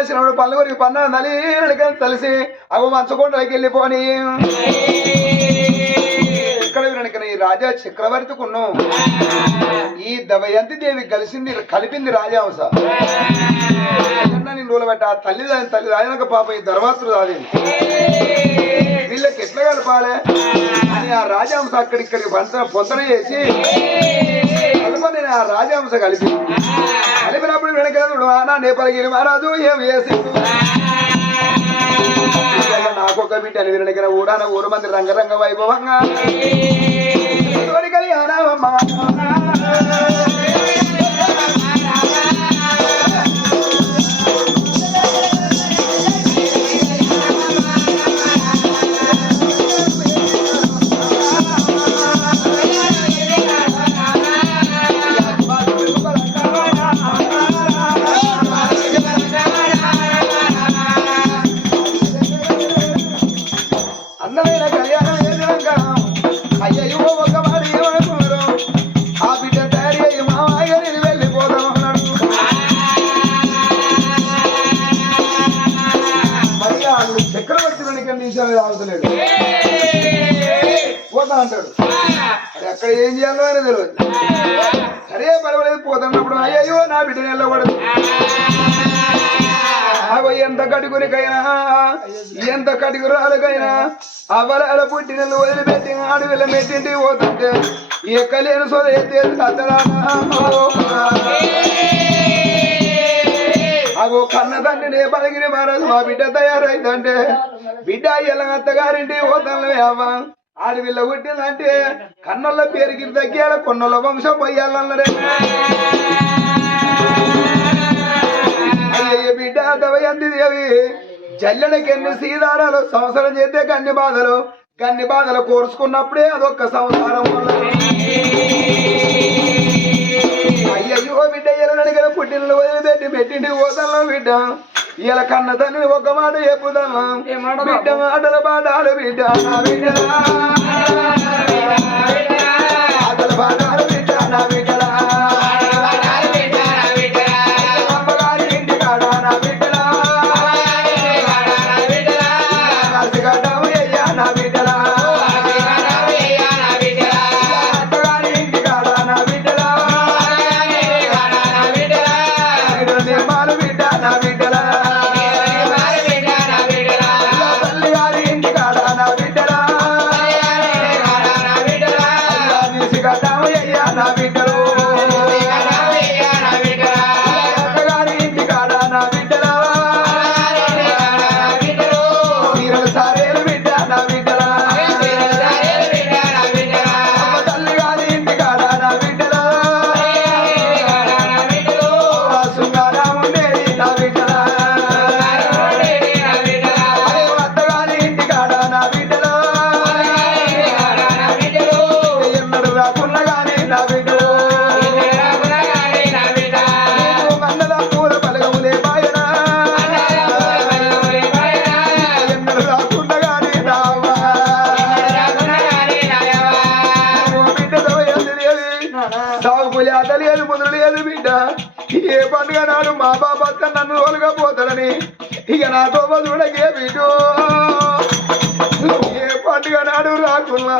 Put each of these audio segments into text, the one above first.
శ్రవణుడు పల్లెవరికి పన్నా నలికి తెలిసి అవి మంచకొండలకి వెళ్ళిపోని ఇక్కడ వినకని రాజా చక్రవర్తికును ఈ దమయంతి దేవి కలిపింది రాజాంశ నేను రోజులబెట్ట ఆ తల్లి రాజనక పాప ఈ ధర్మాత్రుడు రాలేదు వీళ్ళకి ఎట్లా కలపాలి అని ఆ రాజాంశ అక్కడిక్కడికి పొంతన చేసి కలపని ఆ రాజాంశ కలిపినప్పుడు వెనకడు నా నేపలగిరి మహారాజు ఏం చేసి నాకొక బిడ్డని వినకన ఊరాన ఊరు మంది రంగరంగ వైభవంగా కళ్యాణమమ్మా పోతా అంటాడు అక్కడ ఏం చేయాలో అని తెలియదు సరే పర్వాలేదు పోతున్నప్పుడు అయ్యో నా బిడ్డ నిలబడదు అవి ఎంత కటుకురాలకైనా అవల పుట్టినలు వదిలిపెట్టి అడవిలో మెట్టింటి పోతుంటే ఎక్కలేని సోద ఎత్తేది అగో కన్న తండ్రిని పలిగిరి మహారాజు మా బిడ్డ తయారైందంటే బిడ్డ ఇలా అత్తగారింటి పోతాను అవ్వ ఆడవిల్ల పుట్టిందంటే కన్నోళ్ళ పేరుకి తగ్గాల కొన్నోళ్ళ వంశం పోయాలన్నరే అయ్యయ్య బిడ్డ దవయంది దేవి జల్లెడకెన్ని సీదారాలు సంవత్సరం చేస్తే గన్ని బాధలు కోర్చుకున్నప్పుడే అదొక్క సంవత్సరం వల్ల అయ్యయ్యో బిడ్డ ఎలనడిగల పుట్టినలు వదిలిపెట్టి పెట్టింటి పోతాను బిడ్డ ఇలా కన్న తల్లి ఒక మాట చెప్పుదామా బిడ్డ మాటల పాడాలు బిడ్డ ఆటల పాడాలు బిడ్డ నా బిడ్డలా అమ్మగారి ఇంటి కాడ నా బిడ్డలా కసిగడ్డాము అయ్యా నా బిడ్డలా అత్తగారి ఇంటి కాడ నా బిడ్డలా నిర్మాలు బిడ్డ నా బిడ్డలా లేదు ముదురు లేదు బిడ్డ ఏ పండుగ నాడు మా బాబా నన్ను తోలుగా పోతాడని ఇక నాతో చూడకే బిడ్డు ఏ పండుగ నాడు రాకున్నా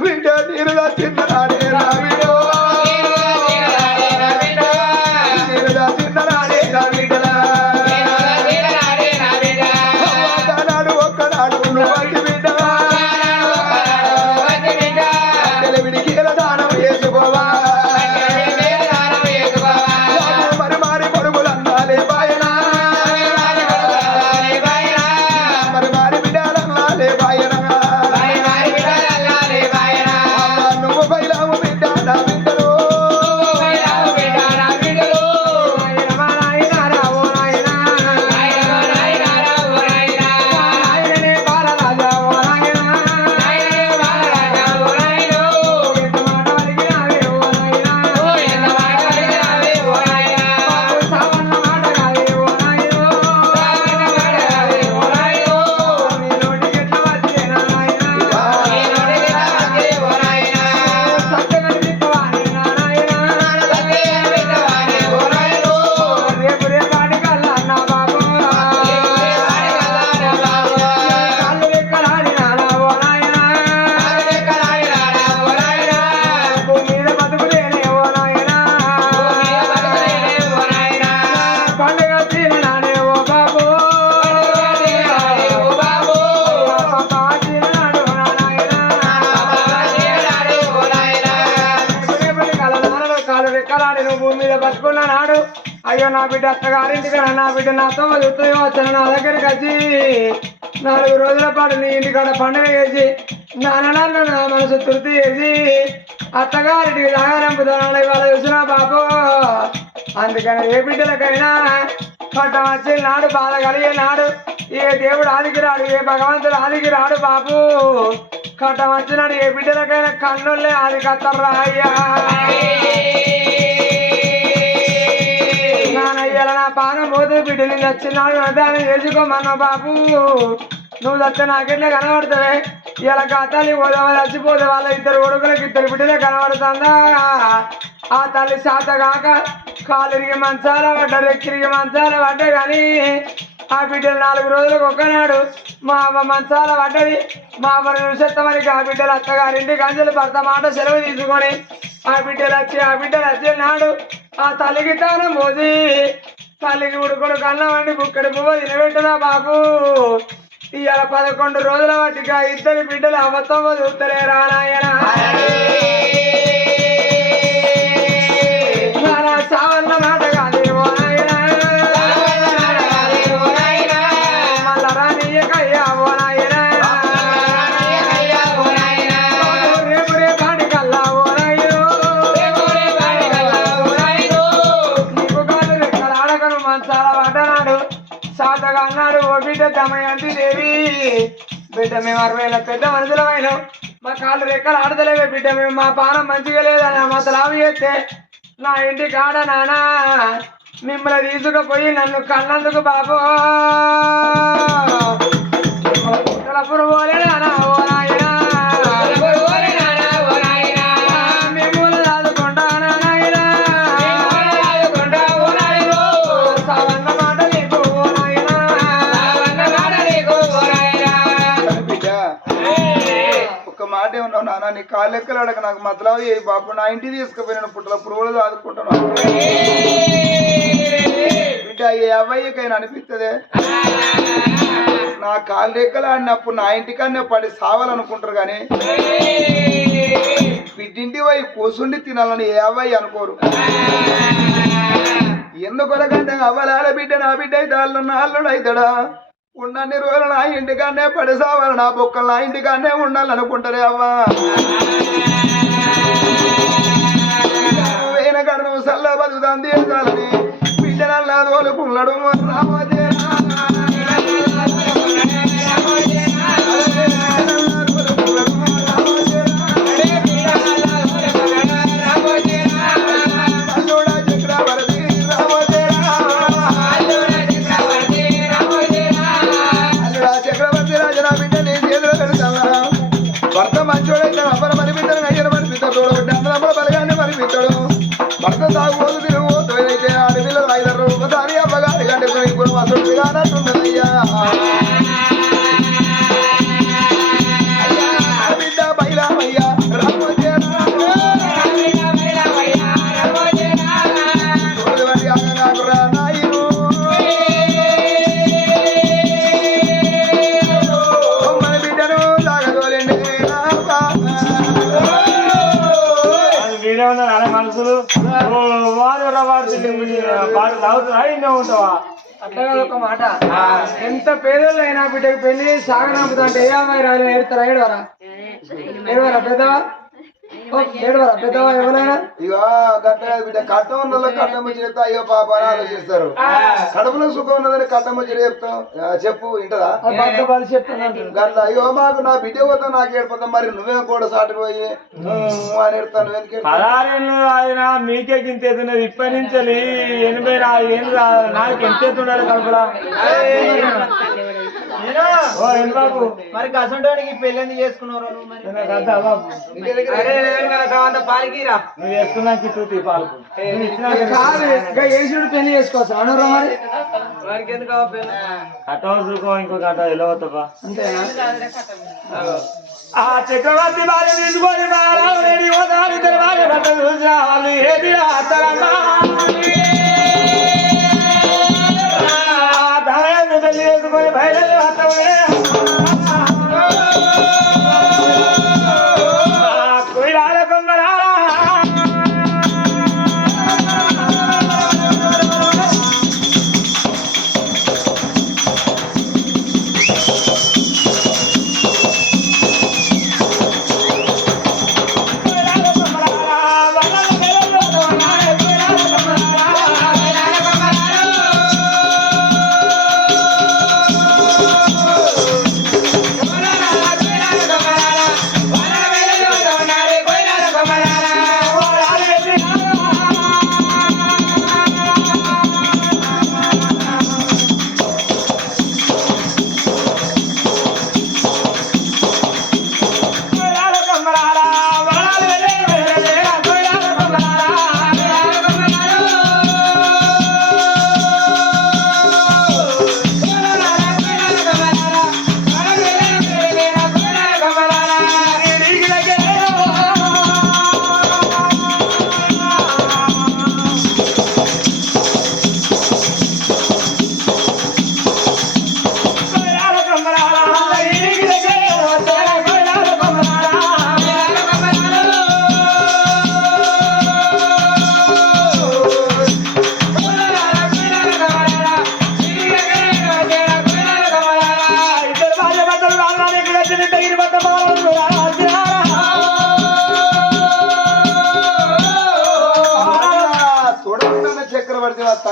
బిడ్డ నేను చిన్న నాడే నా బిడ్డ నేను చిన్న నాడే నా బిడ్డలా నాడు ఒక్కనాడు నువ్వు బిడ్డ విడికి దానం వేసుకోవా నువ్వు బయలాము బిడ్డ నా బిడ్డలు భూమి మీద బతుకున్న నాడు అయ్యో నా బిడ్డ అత్తగారింటికి నా బిడ్డ నాతో చూస్తాయో వచ్చాను నా దగ్గరికి వచ్చి 4 రోజుల పాటు నీ ఇంటికాడ పండుగ చేసి నాన్న నా మనసు తృప్తి చేసి అత్తగారింటికి దాగరంపుతాను ఇవాళ చూసిన బాబు. అందుకని ఏ బిడ్డలకైనా పట్టం వచ్చే నాడు బాధ కలిగే నాడు ఏ దేవుడు ఆదికి రాడు ఏ భగవంతుడు ఆదికి రాడు బాబు. కట్టం వచ్చినాడు ఏ బిడ్డలకైనా కన్నులే ఆది కత్తర్రా అయ్యా. నానయ్యాల నా పానం పోతే బిడ్డని చచ్చినాడు దాన్ని చేసుకోమన్న బాబు. నువ్వు చస్తే నాకెట్లే కనబడతావే ఇలా తల్లి పోదామా చచ్చిపోతే వాళ్ళ 2 కొడుకులకి 2 బిడ్డలే కనబడుతుందా. ఆ తల్లి శాత కాక కాలురిగి మంచాల పడ్డ రెక్కిరిగి మంచాల పడ్డా కానీ ఆ బిడ్డలు 4 రోజులకు ఒక్కనాడు మా అమ్మ మంచాల పడ్డది. మా అమ్మని చూసేస్తామని ఆ బిడ్డలు అత్తగారింటి గంజలు భర్త మాట సెలవు తీసుకొని ఆ బిడ్డలు వచ్చి నాడు ఆ తల్లికి తానం పోసి తల్లికి ఉడుకుడు కన్నా వండి బుక్కడి పువ్వు తినబెట్టుదా బాబు. ఇవాళ 11 రోజుల వాటికి 2 బిడ్డలు అబద్ధం చూస్తలే రానాయన. సావన్న మాట కాదేమో నాయన మళ్ళా రానియకయ్యా ఓ నాయన రేపు రేపాటి కల్లా ఓ నాయను నీకు కాదు రెక్కల ఆడకను మంచాల పడ్డనాడు సాతగా అన్నాడు ఓ బిడ్డ దమయంతి దేవి. బిడ్డ మేము 60 పెద్ద మనుషులమైనాం మా కాళ్ళు రెక్కలు ఆడతలేవే బిడ్డ మేము మా పానం మంచిగా లేదని మా లాభం చేస్తే నా ఇంటి కాడ నానా మిమ్మల్ని తీసుకుపోయి నన్ను కన్నందుకు బాబు పోలే నానా ఓ నాయనా మిమ్మల్ని దాదుకుంటానా నాయనా సావన్న మాట నీకు ఓ నాయనా ఒక్క మాట ఏమన్నావు నాన్న నీ కాళ్ళెక్కలు అడగ నాకు మతలావు ఏ బాబు నా ఇంటికి తీసుకుపోయిన పుట్టల పురుగులు ఆదుకుంటున్నాను బిడ్డ ఏ అవ్వయ్యకైనా అనిపిస్తుంది నా కాళ్ళెక్కలు ఆడినప్పుడు నా ఇంటికన్నా పడి సావాలనుకుంటారు కానీ బిడ్డింటి పోయి కూసుండి తినాలని ఏ అవ్వయ్య అనుకోరు. ఎందుకొరకంటే అవ్వలాల బిడ్డ నా బిడ్డ అయితే అల్లుడు అవుతాడా ఉన్నన్ని రోజులు నా ఇంటికాన్నే పడి సావాలి నా బొక్కలు నా ఇంటికాన్నే ఉండాలనుకుంటారే అవ్వా. వేన కడ నువ్వు సల్ల బతుకుతాను తీర్చాలని బిడ్డ నల్లా తోలుకున్నాడు భర్త మంచోడైతే అబ్బరు మరిపిస్తాడు అయ్యను మరిపిస్తాడు అందరమ్మ బలగాన్ని మరిపిస్తాడు. భర్త తాగుబోతు తిరుగుబోతు అయితే ఆడపిల్లలు 5 ఒకసారి అబ్బగారి గంటే ఇప్పుడు అసలుగా అన్నట్టున్నదయ్యా. బిడ్డ బైలామయ్యా మనుషులు వాడు వాడు తాగుతున్నా ఉంటావా అట్లా కాదు ఒక మాట. ఎంత పేదోళ్ళు అయినా బిడ్డకి పెళ్లి సాగనంపుతా అంటే ఏ అమ్మాయి రాయలు ఏడుతారా ఏడవరా పెద్దవా ఏడవరా పెద్దవా ఎవరైనా ఇక గట్ట బిడ్డ కట్టం ఉన్న కట్టమ్మ చెప్తా అయ్యో పాప అని ఆలోచిస్తారు. కడుపులో సుఖం ఉన్నదని కట్టమ్మ చెప్తాం చెప్పు ఇంటదా గట్ల అయ్యో మాకు నా బిడ్డ పోతా నాకు ఏడిపోతాం మరి నువ్వే కూడా సాటి పోయి అని ఎడతాను ఎందుకు 16 ఆయన మీకే గింత ఎత్తున్నది ఇప్పటి నుంచి 84 ఏళ్ళు నాకు ఎంత ఎత్తుండాలి కడుపులా బాబు మరి కసంటానికి పెళ్లి ఎందుకు చేసుకున్నారు పాలకిరా నువ్వు చేసుకున్నాకి తూతి పాలకు ఏసుడు పెళ్లి చేసుకోవచ్చు అనరా మరి వారికి ఎందుకు కట్టవలసుకో ఇంకో కట్ట ఎలా వస్తావా అంతేనా. ఆ చక్రవర్తి బాగా తీసుకొని ఏది పెళ్లి చేసుకొని బయలు వస్తావే కొయ్యాల కొంగరా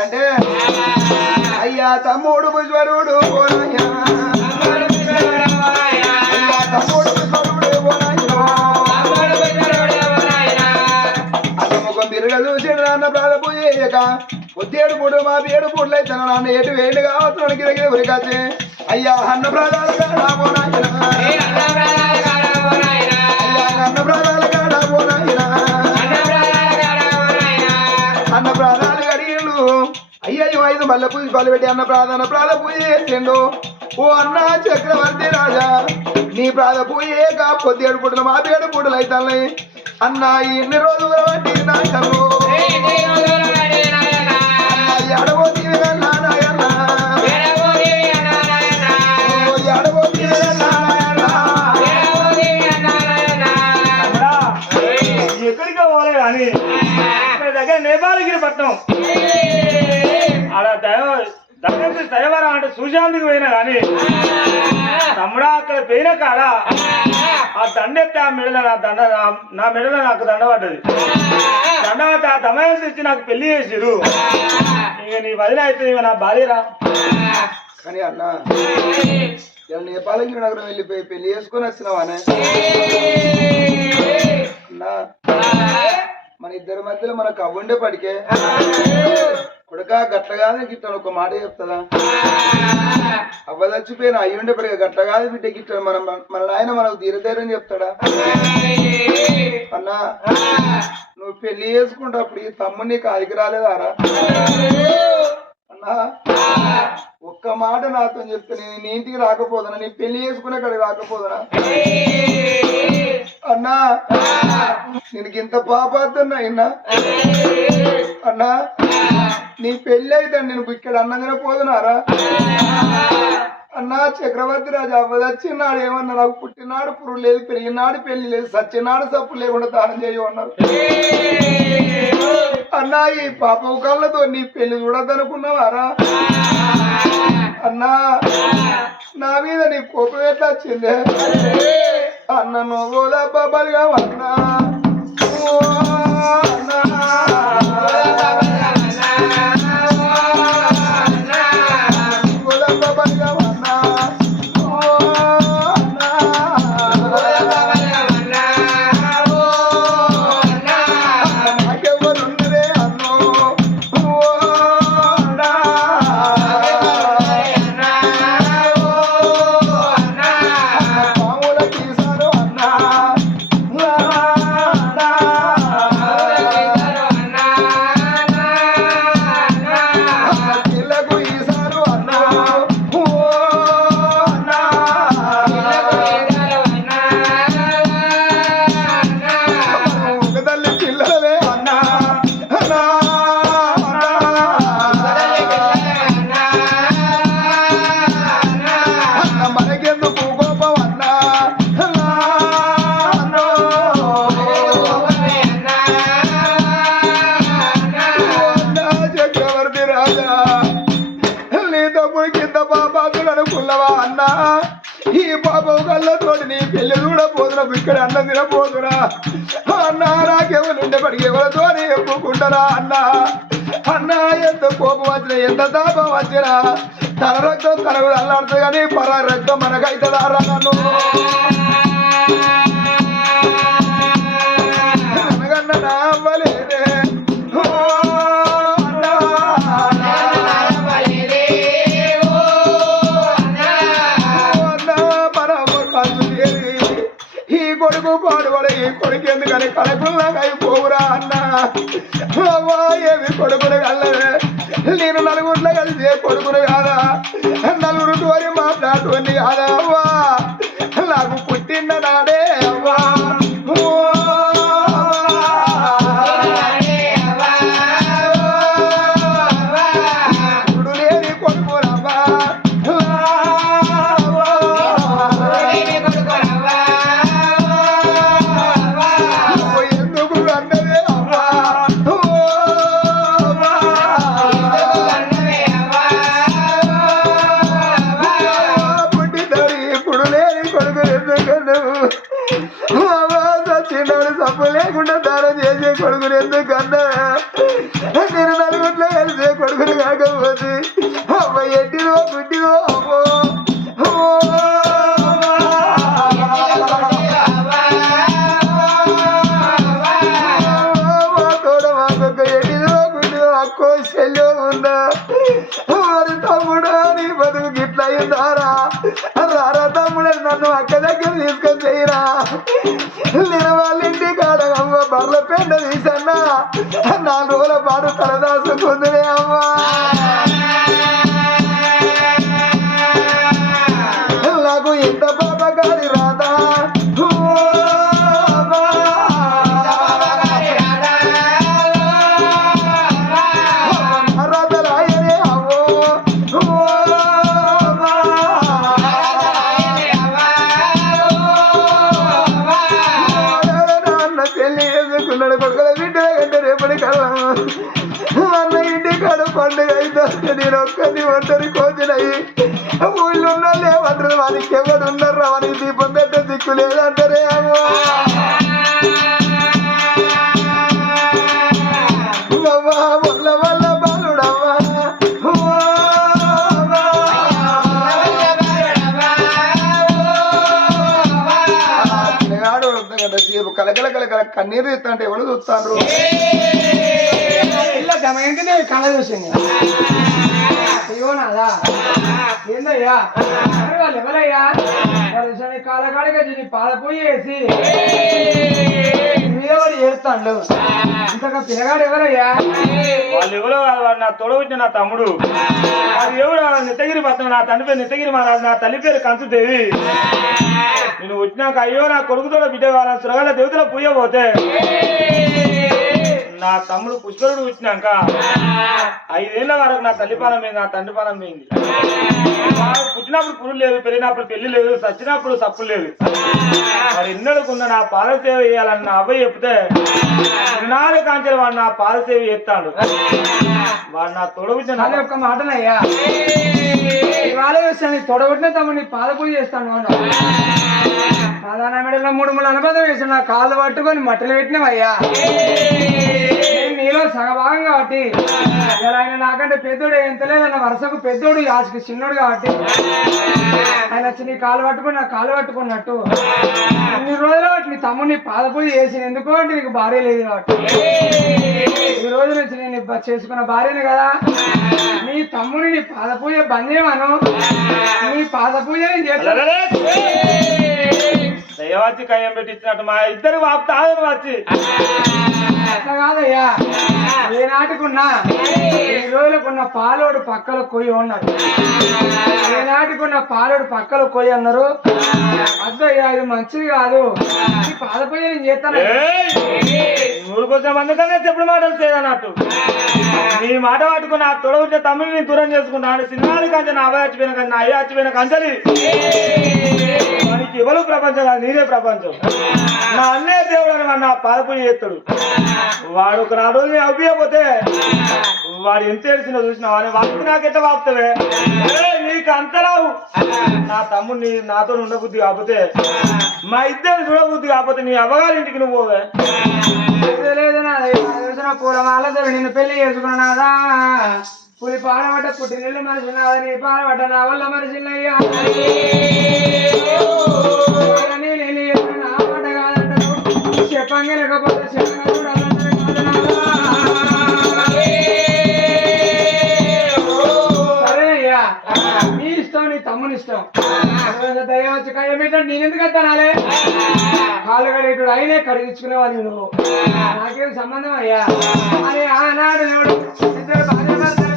అంటే అయ్యా తమ్ముడు భుజ్వరుడు పోనయ్యా తమ్ముడు భుజ్వరుడు పోనయ్యా అన్నముఖం తిరగ చూసాడు నాన్న ప్రాణపోయేయక పొద్దేడు పూడు మా పేడు పూడలు అయితే నాన్న ఎటు వేడు కావచ్చు గిరగిరి ఉరికాచే అయ్యా అన్న ప్రాణాలు కాడా పోనాయన అన్న ప్రాణాలు కాడా పోనాయన అన్న ప్రాణాలు గడియలు అయ్యయ్యో 5 మల్లె పూజ పాలు పెట్టి అన్న ప్రాణ పూజ చేసిండు ఓ అన్న చక్రవర్తి రాజా నీ ప్రాణ పూజేక పొద్దేడు పూటలు మా పేడు పూటలు అవుతాయి అన్న ఎన్ని రోజులు బట్టి నాయనము ఎడవో తీవి నాయన ఎడవో తీవి ఎక్కడికి పోలే కానీ దగ్గర నేపాలగిరి పట్నం ఆడ దగ్గర దయవరం అంటే సుశాంతికి పోయినా కానీ తమ్ముడా అక్కడ పోయిన కాడ ఆ దండ ఎత్తే ఆ మెడల నా మెడలో నాకు దండ పడ్డది. దండ పట్టి ఆ తమయం తెచ్చి నాకు పెళ్లి చేసిరు. ఇక నీ వదిన అయితే ఇక నా భార్యరా. కానీ అన్న నేపాలగిరి నగరం వెళ్ళిపోయి పెళ్లి చేసుకొని వచ్చినావానే అన్నా మన ఇద్దరి మధ్యలో మనకు అవ్వండే పడికే కొడుక గట్టగానే గిట్టను ఒక మాట చెప్తుందా అవ్వ చచ్చిపోయిన అయ్యుండే పడిగా గట్టగానే బిడ్డ గిట్టాడు మన నాయన మనకు ధీరధైర్యం చెప్తాడా అన్నా నువ్వు పెళ్లి చేసుకుంటప్పుడు ఈ తమ్ముడు నీకు అదికి రాలేదారా అన్నా ఒక్క మాట నాతో చెప్తే నేను నీ ఇంటికి రాకపోదునా నీ పెళ్లి చేసుకునే కాడికి రాకపోదునా అన్నా నేను ఇంత పాపాతున్నా అయినా అన్నా నీ పెళ్ళి అయితే నేను ఇక్కడ అన్నగానే పోదునారా అన్నా చక్రవర్తి రాజు అవ్వదచ్చినాడు ఏమన్నా నాకు పుట్టినాడు పురుగు లేదు పెరిగినాడు పెళ్లి లేదు సచ్చినాడు సప్పు లేకుండా దానం చేయమన్నారు అన్నా ఈ పాపం కళ్ళతో నీ పెళ్లి చూడద్దనుకున్నావారా అన్నా నా మీద నీ కోపం ఎట్లా వచ్చిందే అన్న నువ్వు బాబాలుగా అన్నా ఈ పాపం కళ్ళతోటి నీ పెళ్లి చూడపోతున్నా ఇక్కడ అన్న తినపోతున్నా అన్నా నాకెవరుండే పడికి ఎవరితో ఎప్పుకుంటారా అన్నా అన్నా ఎంత కోపం వచ్చినా ఎంత దాపం వచ్చినా తన రక్తం తనకు అల్లాడుతుంది కానీ పర రక్తం మనకైతుందారా నన్ను అనగన్న నా అవ్వలేదే కొడుకు పాడుబడ ఈ కొడుకు ఎందుకని కడుపులాగా అయిపోవురా అన్న అవ్వా ఏమి కొడుకుని కల్లవే నేను నలుగురిలో కలిసి కొడుకుని కాదా నలుగురు తోరి మాట్లాడుకొని కాదా అవ్వా నాకు పుట్టిన నాడే అవ్వా లేని కొడుకు రవ్వా చిన్నాడు తప్పు లేకుండా దానం చేసే కొడుకుని ఎందుకన్నా నేను నలుగురిలో కలిసే కొడుకుని కాకపోతే అమ్మ ఎట్టిదో గుడ్డిదో అమ్మో తోడ మాకొక్క ఎట్టిదో గుడ్డిదో అక్కో శల్యం ఉందా మరి తమ్ముడు నీ బతుకు గిట్ల అయిందారా రారా తమ్ముడు నన్ను అక్క దగ్గర తీసుకొని చేయరా నేను వాళ్ళ ఇంటి కాడ అమ్మ బర్ల పెండ తీసన్నా 4 రోజుల పాటు తలదాసుకుందిరే అమ్మా నాకు ఎంత పాపగారి రాదా రాజరాయనే అమ్మో పెళ్లి చేసుకున్నాడు కొడుకుల బిడ్డ కంటే రేపటి కాలం అన్న ఇంటి కాడ పండుగ అయితే నేను ఒక్కరిని ఒంటరి కోచినయి ఊళ్ళో ఉన్నోళ్ళు ఏమంటారు వానికి ఎవరు ఉన్నారు వానికి దీపం పెట్టే దిక్కు లేదంటారే అమ్మో అవ్వా ముళ్ళ వల్ల బాలుడవ్వా కలకల కలకల కన్నీరు ఇస్తాంటే ఎవరు చూస్తాండ్రు ఇలా గమనించే కళ చూసింది అయ్యో నాదా ఏందయ్యా వాళ్ళు ఎవరయ్యా వాళ్ళు కాలకాడిగా నీ పాలపోయి వేసి మీద వాడు ఏడుతాడు ఇంతగా పిల్లగాడు ఎవరయ్యా వాళ్ళు ఎవరో వాడు నా తొడవచ్చిన నా తమ్ముడు అది ఎవరు నిత్తగిరి పట్నం నా తండ్రి పేరు నిత్తగిరి మహారాజు నా తల్లి పేరు కంచుదేవి నేను వచ్చినాక అయ్యో నా కొడుకుతో బిడ్డ వాళ్ళ సురగల దేవతలో పూయబోతే నా తమ్ముడు పుష్కరుడు వచ్చినాక 5 ఏళ్ల వరకు నా తల్లి పాలన పోయింది నా తండ్రి పాలన పోయింది పుట్టినప్పుడు పురుడు లేదు పెరిగినప్పుడు పెళ్లి లేదు చచ్చినప్పుడు సప్పులు లేదు మరి ఎన్నడుకున్న నా పాదసేవ చేయాలని నా అబ్బాయి చెప్తే నాడు కాంచెలు వాడు నా పాదసేవ చేస్తాడు వాడు నా తొడగుచ్చిన ఒక్క మాటనయ్యా ఇవాళ వచ్చాను తొడగొట్టిన తమ్ముడు నీ పాద పూజ చేస్తాను సాధారణ మెడలో 3 అనుబంధం వేసి నా కాళ్ళు పట్టుకొని మట్టలు పెట్టినవయ్యా నీలో సగభాగం కాబట్టి ఆయన నాకంటే పెద్దోడు ఎంత లేదన్న వరుసకు పెద్దోడు ఆశకి చిన్నోడు కాబట్టి ఆయన వచ్చి నీ కాలు పట్టుకుని నా కాలు పట్టుకున్నట్టు అన్ని రోజులు బట్టి నీ తమ్ముడిని పాద పూజ చేసిన ఎందుకు అంటే నీకు భార్య లేదు కాబట్టి ఈ రోజు నుంచి నేను చేసుకున్న భార్యను కదా నీ తమ్ముని నీ పాద పూజ బంద్ చేయమను నీ పాద పూజ నేను చేస్తాను దయవచ్చి కయ్యం పెట్టి ఇచ్చినట్టు మా ఇద్దరు తాగను వచ్చి అట్లా కాదయ్యా ఏ నాటికున్నా ఈ రోజులకున్న పాలోడు పక్కలో కొయ్యి ఉన్నాడు ఏ నాటికున్న పాలోడు పక్కలో కొయ్యి అన్నారు అద్దయ్యా ఇది మంచిది కాదు ఈ పాదపోయి నేను చేస్తాను 100 కోసం అందుకనే చెప్పుడు మాటలు చేయదన్నట్టు నీ మాట పట్టుకుని ఆ తొడవుంటే తమ్ముడిని దూరం చేసుకుంటాను సినిమాలు కంచె నా అబ్బాయి చచ్చిపోయిన కంచె నా అయ్య చచ్చిపోయిన కంచెలి మనకి ఎవరు ప్రపంచం కాదు నేనే ప్రపంచం నా అన్నయ్య దేవుడు అని వాడు నా పాదపూజ చేస్తాడు వాడు ఒక 4 రోజులు అవ్వకపోతే వాడు ఎంత ఏడిసినా చూసినా వాడికి నాకెట్ట వాపుతావే నీకు అంతరావు నా తమ్ముడిని నాతో ఉండబుద్ధి కాకపోతే మా ఇద్దరు చూడబుద్ధి కాకపోతే నీ అవ్వగారింటికి నువ్వు పోవే లేదు నాదన పూలమాలతో నిన్ను పెళ్లి చేసుకున్నాదా పులి పాడబట్ట పుట్టినిల్లు మనిషి నాదా నీ పాడబట్ట నా వల్ల మనిషినయ్యా నా మాట కాదంటారు చెప్పంగా లేకపోతే చెప్పగా చూడాలంటారు సరేనయ్యా నీ ఇష్టం నీ తమ్ముని ఇష్టం దయ్యం వచ్చి కయ్య పెట్టండి నేను ఎందుకు వస్తానాలే కాళ్ళు కడిగేటుడు అయినే కడిగించుకునేవాడిని నువ్వు నాకేం సంబంధం అయ్యా అరే ఆనాడు ఎవడు ఇద్దరు భార్య భర్తలు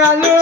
రాజు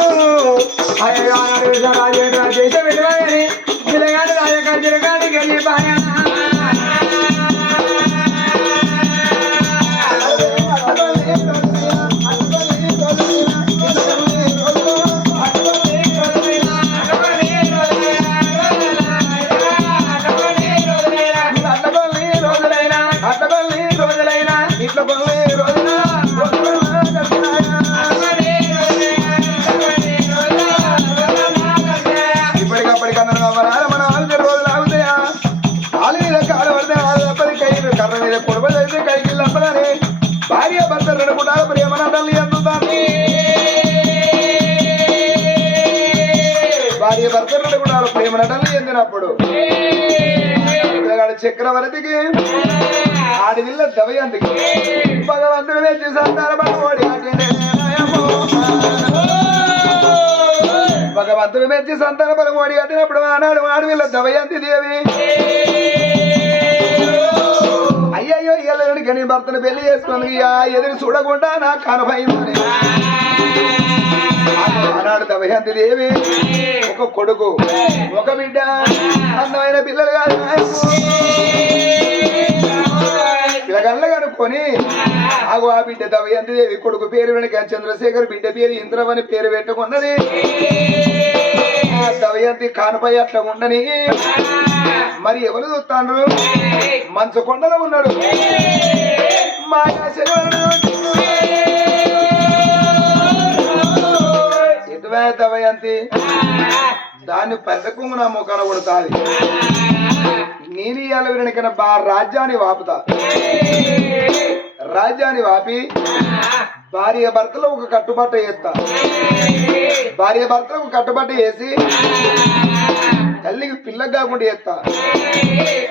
మీద కొడవలైతే కైకి లంపగానే భార్య భర్త రెండు గుడాల ప్రేమన తల్లి అందుతాను భార్య భర్త రెండు గుడాల ప్రేమన తల్లి ఎందినప్పుడు చక్రవర్తికి ఆడవిల్ల దవయంతికి భగవంతుడు వేచి సంతానపడి భగవంతుడు మెచ్చి సంతానపరం ఓడి కట్టినప్పుడు ఆనాడు ఆడవిల్ల దవయంతి దేవి అయ్యయ్యో ఇళ్ళకి నీ భర్తను పెళ్లి చేసుకుని ఎదురు చూడకుండా నా కనభైందని ఆనాడు దవయంతి దేవి ఒక కొడుకు ఒక బిడ్డ అందమైన పిల్లలు కాదు పిల్లగల్ల కనుక్కొని ఆగు ఆ బిడ్డ దవయంతి దేవి కొడుకు పేరు వెనక చంద్రశేఖర్ బిడ్డ పేరు ఇంద్రవని పేరు పెట్టుకున్నది దవయంతి కానుపై అట్లా ఉండని మరి ఎవరు చూస్తాను మంచు కొండలో ఉన్నాడు మాయా ఎటువే దవయంతి దాన్ని పెద్దకు నా ముఖాన కొడుతుంది నేను ఇవాళ వినకన రాజ్యాన్ని వాపుతా రాజ్యాన్ని వాపి భార్య భర్తలో ఒక కట్టుబట్ట వేస్తా భార్య భర్తలో ఒక కట్టుబట్ట వేసి తల్లికి పిల్లకు కాకుండా చేస్తా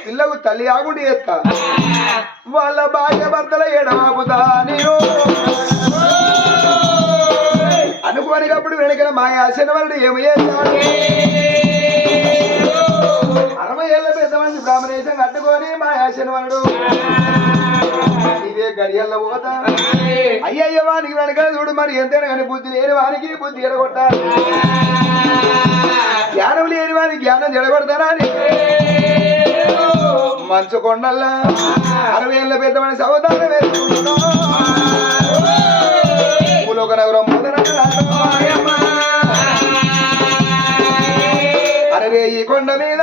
పిల్లకు తల్లి ఆకుండా చేస్తా వాళ్ళ భార్య భర్తల ఎడమాపుతా నేను అనుకోనికప్పుడు వెనకన మాయా శనివారుడు ఏమి చేస్తాడు 60 ఏళ్ళ పెద్ద మంది బ్రాహ్మణేశం కట్టుకొని మాయా శనివారుడు ఇదే గడియల్లో పోతా అయ్యయ్య వానికి వెనక చూడు మరి ఎంతైనా కానీ బుద్ధి లేని వానికి బుద్ధి ఎడగొట్టాలి జ్ఞానం లేని వానికి జ్ఞానం జడగొడతారా అని మంచు కొండల్లా 60 ఏళ్ళ పెద్ద మనిషి అవతారం వేసుకుంటున్నా భూలోక నగరం అరే ఈ కొండ మీద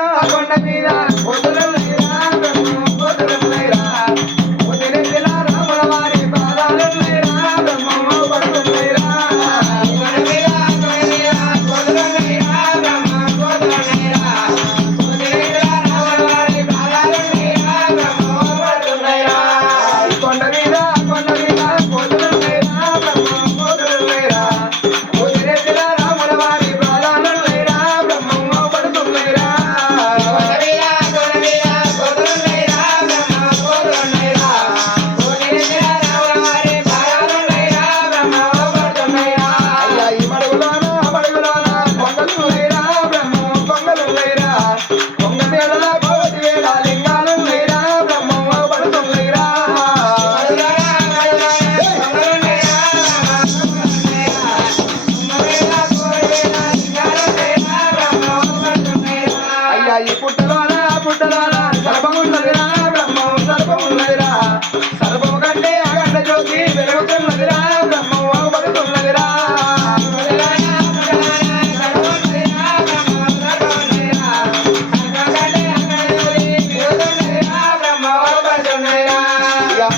రాముల వారి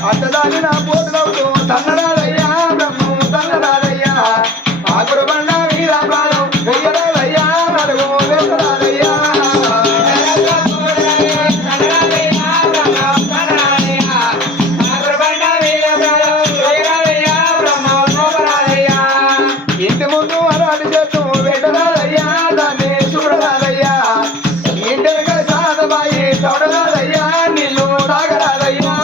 అట్టదాని నా పోతులవుతూ తన్నరాదయ్యా బ్రహ్మం తన్నరాదయ్యా ఆకురబండ వీరా ప్రాణం వెయ్యరాదయ్యా నడుగు వెయ్యరాదయ్యా ఇంటి ముందు అరాటి చేస్తూ వెయ్యరాదయ్యా దాన్ని చూడరాదయ్యా ఇంటి దగ్గర సాధబాయి తోడరాదయ్యా నీళ్ళు తాగరాదయ్యా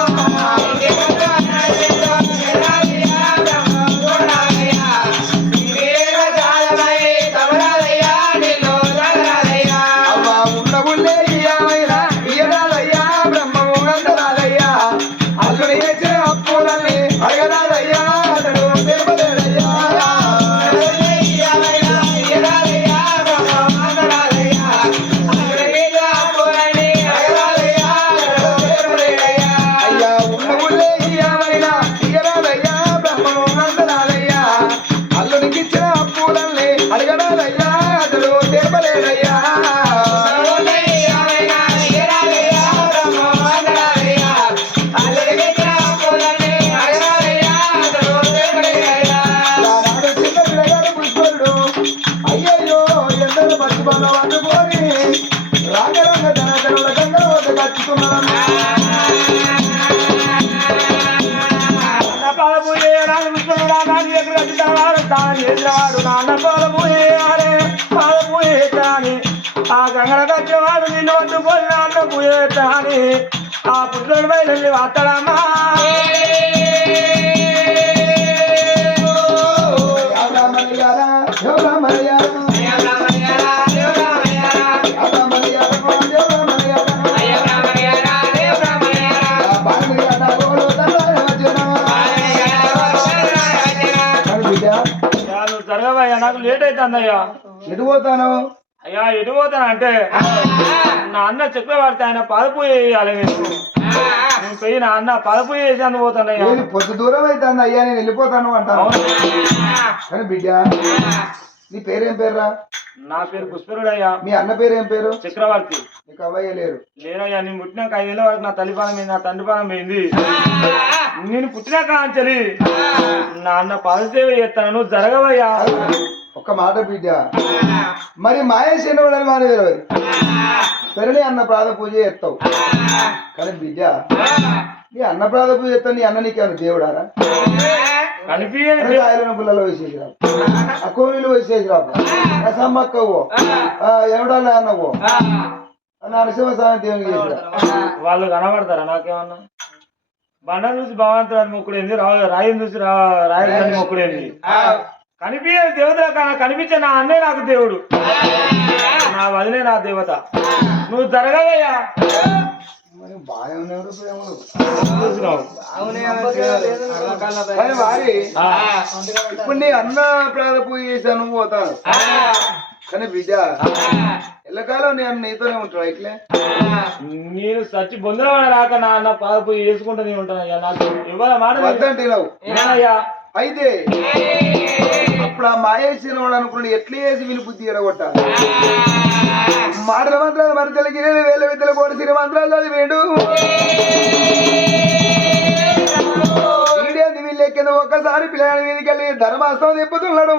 చేసినవాడు నాన్న పాదపూజ చేయాలి పాదపూజ చేస్తాని ఆ గంగల కచ్చేవాడు నిన్ను పట్టుకొని నాన్న పూజ చేస్తాని ఆ పుట్టిన బయలు వాతాడమ్మా జరగవయ్యా నాకు లేట్ అవుతుంది అయ్యా ఎటు పోతాను అయ్యా ఎటు పోతాను అంటే నా అన్న చక్రవర్తి ఆయన పాదపూజ చేయాలి నేను పోయి నా అన్న పాదపూజ చేసి అందు పోతానయ్యా నేను పొద్దు దూరం అవుతుంది అయ్యా నేను వెళ్ళిపోతాను అంటాను కానీ బిడ్డ నీ పేరేం పేరురా నా పేరు పుష్పరుడు అయ్యా మీ అన్న పేరు ఏం పేరు చక్రవర్తి నీకు అవ్వయ్య లేరు లేరయ్యా నేను పుట్టినాక 5 ఏళ్ళ వరకు నా తల్లి పానం నా తండ్రి పానం పోయింది నేను పుట్టినాక అంచలి నా అన్న పాదసేవ చేస్తాను నువ్వు జరగవయ్యా ఒక్క మాట బిడ్డ మరి మాయేశ్వరుడు మానే తెలియదు సరేనే అన్న ప్రాధ పూజ చేస్తావు కానీ బిడ్డ నీ అన్న ప్రాధ పూజ చేస్తావు నీ అన్న నీకేమన్నా దేవుడారా కనిపించే ఆయన పుల్లలో వేసేసి రావు ఆ కోవిలు వేసేసి రావు ఆ సమ్మక్కవో ఎవడాలా అన్నవో నరసింహస్వామి దేవునికి చేసిరా వాళ్ళు కనబడతారా నాకేమన్నా బండ చూసి భగవంతుడు మొక్కుడేంది రాయిని చూసి రాయని మొక్కుడేంది కనిపించే దేవత కన్నా కనిపించే నా అన్నే నాకు దేవుడు నా వదిలే నా దేవత నువ్వు జరగవయ్యా బాగా ఉన్నారు చూసినావు కానీ వారి ఇప్పుడు నీ అన్న ప్రాణ పూజ చేశాను పోతాను కానీ బిడ్డ ఎల్లకాలం నేను నీతోనే ఉంటాను ఇట్లే నేను సచ్చి బొందులో రాక నా అన్న పాద పూజ చేసుకుంటూనే ఉంటానయ్యా నాకు ఇవాళ మాట వద్దంటే ఏనయ్యా అయితే అప్పుడు ఆ మాయేశ్వరుడు అనుకున్నాడు ఎట్లా చేసి వీళ్ళు బుద్ధి ఎడగొట్టాలి మాటల మంత్రాలు మరి తెలిగి వేల విద్యలు కోటి సిరి మంత్రాలు చదివేడు ఈడేది వీళ్ళు ఎక్కింది ఒక్కసారి పిల్లగాడి మీదకి వెళ్ళి ధర్మాస్తం తిప్పుతున్నాడు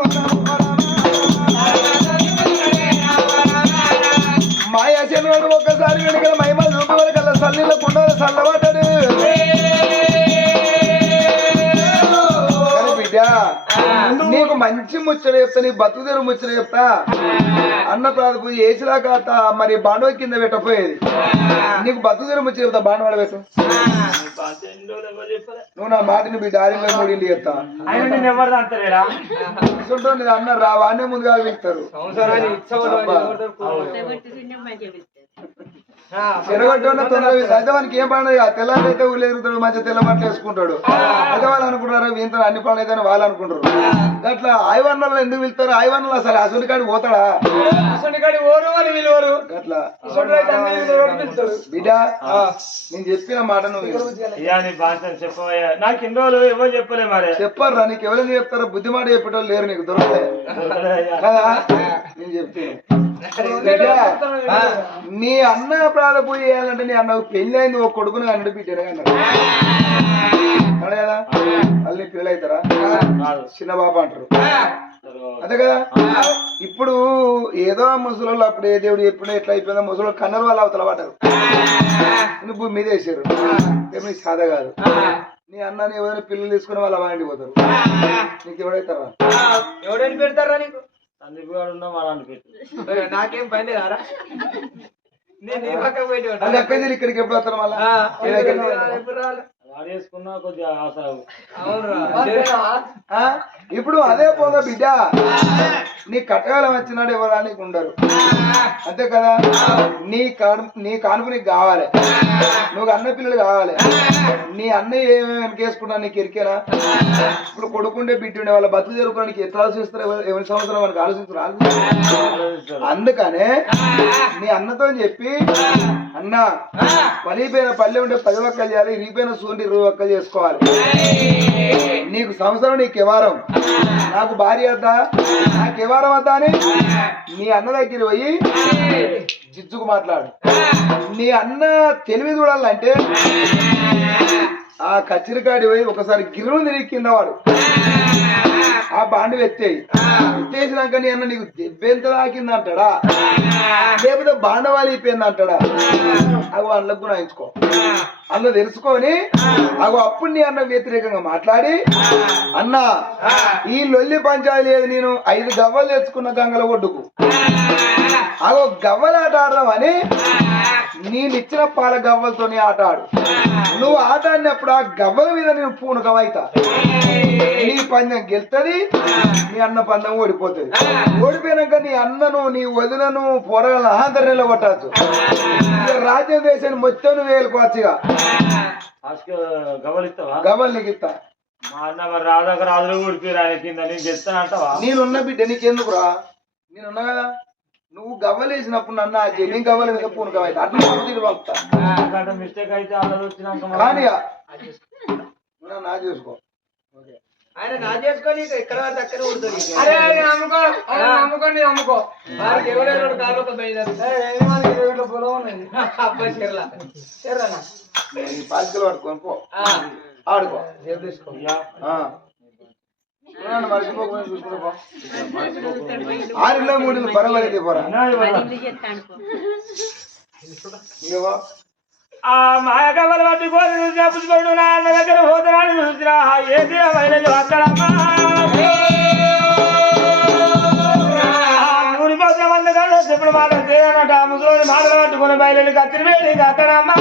మాయాశనుడు ఒక్కసారి వెనుక మహిమ చూపి వరకల్లా సల్లిలో కుండలు చల్లబడ్డాడు నీకు మంచి ముచ్చట చెప్తా నీ బతుకు తెరు ముచ్చట చెప్తా అన్న ప్రాధపు ఏసిలా కాత మరి బాండవ కింద పెట్టపోయేది నీకు బతుకు తెరు ముచ్చట చెప్తా బాండవాడ పెట్టు నువ్వు నా మాటిని మీ డారీలో 3 ఇల్లు చెప్తా అన్నారు రా వాడినే ముందుగా పిలుస్తారు చెరగొట్టున్న తొందరగా అయితే వానికి ఏం పండుగ తెల్లారి అయితే ఊళ్ళు ఎదుగుతాడు మంచిగా తెల్ల బట్టలు వేసుకుంటాడు అయితే వాళ్ళు అనుకుంటారు వీంతో అన్ని పనులు అయితే వాళ్ళు అనుకుంటారు అట్లా ఆయవన్నలు ఎందుకు వెళ్తారు ఆయవన్నలు అసలు అసలు కాడి పోతాడా అట్లా బిడ్డ నేను చెప్పిన మాట నువ్వు చెప్పవయ్యా నాకు ఇన్ని రోజులు ఎవరు చెప్పలే మరి చెప్పారు రా నీకు ఎవరైనా చెప్తారో బుద్ధి మాట చెప్పేటోళ్ళు లేరు నీకు దొరకలే కదా నేను చెప్తాను నీ అన్న ప్రాణ పూజ చేయాలంటే నీ అన్నకు పెళ్లి అయింది ఒక కొడుకుని అన్నట్టు బిడ్డ కదా మళ్ళీ పిల్లలు అవుతారా చిన్న బాబు అంటారు అదే కదా ఇప్పుడు ఏదో ముసలోళ్ళు అప్పుడు ఏ దేవుడు ఎప్పుడో ఎట్లా అయిపోయిందో ముసలోళ్ళు కన్నరు వాళ్ళు అవతల పడ్డారు నువ్వు భూమి మీద వేసారు ఏమి సాదా కాదు నీ అన్నని ఎవరైనా పిల్లలు తీసుకుని వాళ్ళ వాడికి పోతారు నీకు ఎవడైతారా ఎవడని పెడతారా నీకు నాకేం పని లేదారా నేను ఈ పక్క పోయి అది ఇక్కడికి ఎప్పుడు వస్తారు మళ్ళీ వాడేసుకున్నా కొద్దిగా అవసరం ఇప్పుడు అదే పోగా బిడ్డ నీ కట్టగాలం వచ్చినాడు ఎవరా నీకు ఉండరు అంతే కదా నీ కానుపు నీకు కావాలి నువ్వు అన్న పిల్లలు కావాలి నీ అన్నయ్య ఏమేమి వెనకేసుకున్నా నీకు ఎరికేనా ఇప్పుడు కొడుకుంటే బిడ్డ ఉండే వాళ్ళ బతుకు జరుపుకోవడానికి ఎట్లా ఆలోచిస్తారు ఎవరి సంవత్సరం మనకు ఆలోచిస్తారు అందుకనే నీ అన్నతో చెప్పి అన్న పలిపోయిన పల్లె ఉంటే 10 ఒక్కలు చేయాలి ఇరిగిపోయిన సూర్యుని 20 ఒక్కలు చేసుకోవాలి నీకు సంవత్సరం నీకు ఎవారం నాకు భార్య వద్దా నాకు ఎవారం వద్దా అని నీ అన్న దగ్గర పోయి జిజ్జుకు మాట్లాడు నీ అన్న తెలివి చూడాలంటే ఆ కచ్చిరికాడి పోయి ఒకసారి గిర్రు తిరిగి కింద వాడు ఆ బాండు ఎత్తేయి ఎత్తేసినాక నీ అన్న నీకు దెబ్బెంత తాకింది అంటాడా లేకపోతే బాండవాలి అయిపోయింది అంటాడా అగో అన్నకు గుణాయించుకో అన్న తెలుసుకొని అగో అప్పుడు నీ అన్న వ్యతిరేకంగా మాట్లాడి అన్న ఈ లొల్లి పంచాయతీ లేదు నేను 5 గవ్వలు తెచ్చుకున్న గంగల ఒడ్డుకు అగో గవ్వలాట ఆడదామని నేను ఇచ్చిన పాల గవ్వలతోని ఆట ఆడు నువ్వు ఆట ఆడినప్పుడు ఆ గవ్వల మీద నేను పూనకమైతా నీ పందెం గెలుతుంది నీ అన్న పందెం ఓడిపోతుంది ఓడిపోయినాక నీ అన్నను నీ వదినను పొరగలను ఆంతర్యంలో కొట్టచ్చు రాజ్యం దేశాన్ని మొత్తం నువ్వు వేలుకోవచ్చుగా గవ్వలు నీకు ఇస్తా మా అన్న మరి రాదాక రాజులు ఊడిపోయి ఆయన కింద నేను చెప్తానంటావా నేనున్న బిడ్డ నీకెందుకురా నేనున్నా కదా నువ్వు గవ్వలేసినప్పుడు నన్ను ఆ జల్లి గవ్వల మీద పూనకమైతే అట్లా పంపుతా మిస్టేక్ అయితే అందరూ వచ్చినాక కానీ నా చేసుకో ఆయన నా చేసుకొని ఎక్కడ అక్కడ ఉంటుంది అరే నమ్ముకో నమ్ముకొని నమ్ముకో వారికి ఎవరైనా కాలుతో బయలుదేరు పొలం ఉన్నది అబ్బాయి చెర్లా చెర్రనా పాచికలు పట్టుకొని పో ఆడుకో తీసుకో మర్చిపోకుండా చూసుకుంటా పో 6 3 పర్వాలేదు పోరా ఆ మాయ కవలు పట్టుకొని చెప్పుకోడు నా అన్న దగ్గర పోతానని చూసిరా ఏది మహిళలు అక్కడమ్మా 100 మంది కన్నా చెప్పుడు మాట చేయనట ముసలి మాటలు పట్టుకుని బయలు కత్తిరి వేడి అక్కడమ్మా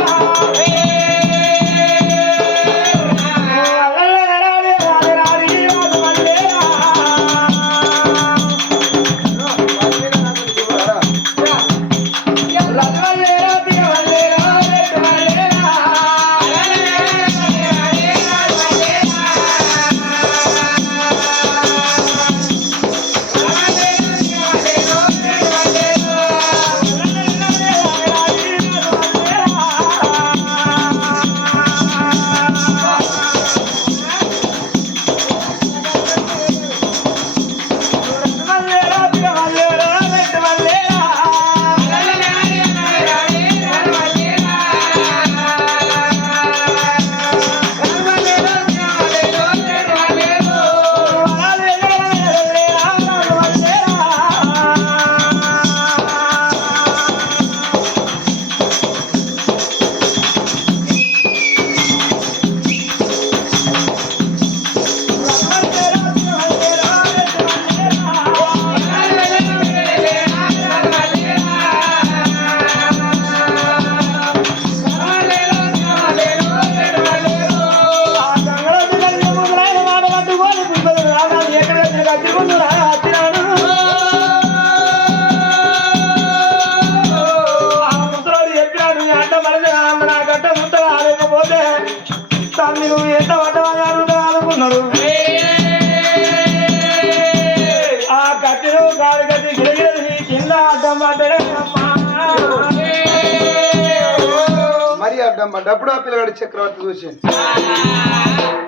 మరి అడ్డం పడ్డప్పుడు ఆ పిల్లగాడి చక్రవర్తి చూసి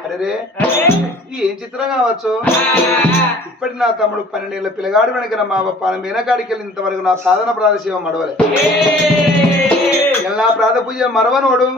అరే ఏం చిత్రం కావచ్చు ఇప్పటి నా తమ్ముడు 12 ఏళ్ళ పిల్లగాడు వెనక మా పాల మీనకాడికి వెళ్ళి ఇంతవరకు నా సాధన ప్రాధ శివ మడవలే ఎలా ప్రాధ పూజ మరవనోడు